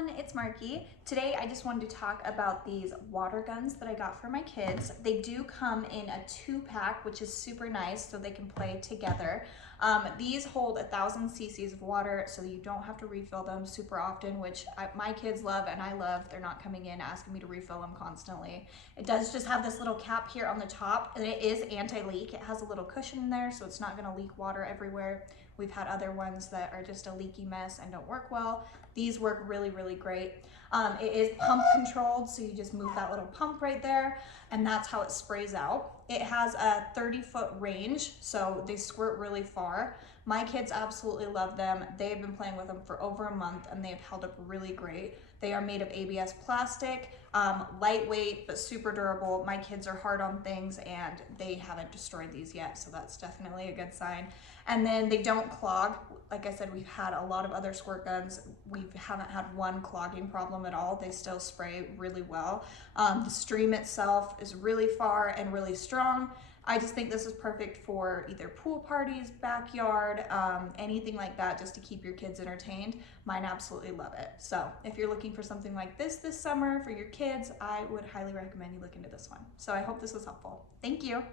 everyone, it's Marky. Today I just wanted to talk about these water guns that I got for my kids. They do come in a 2-pack, which is super nice so they can play together. These hold 1,000 cc's of water, so you don't have to refill them super often, which my kids love and I love. They're not coming in asking me to refill them constantly. It does just have this little cap here on the top, and it is anti-leak. It has a little cushion in there, so it's not gonna leak water everywhere. We've had other ones that are just a leaky mess and don't work well. These work really, really great. It is pump controlled, so you just move that little pump right there, and that's how it sprays out. It has a 30-foot range, so they squirt really far. My kids absolutely love them. They've been playing with them for over a month, and they've held up really great. They are made of ABS plastic, lightweight, but super durable. My kids are hard on things, and they haven't destroyed these yet, so that's definitely a good sign. And then they don't clog. Like I said, we've had a lot of other squirt guns. We haven't had one clogging problem at all. They still spray really well. The stream itself is really far and really strong. I just think this is perfect for either pool parties, backyard, anything like that, just to keep your kids entertained. Mine absolutely love it. So if you're looking for something like this summer for your kids, I would highly recommend you look into this one. So I hope this was helpful. Thank you.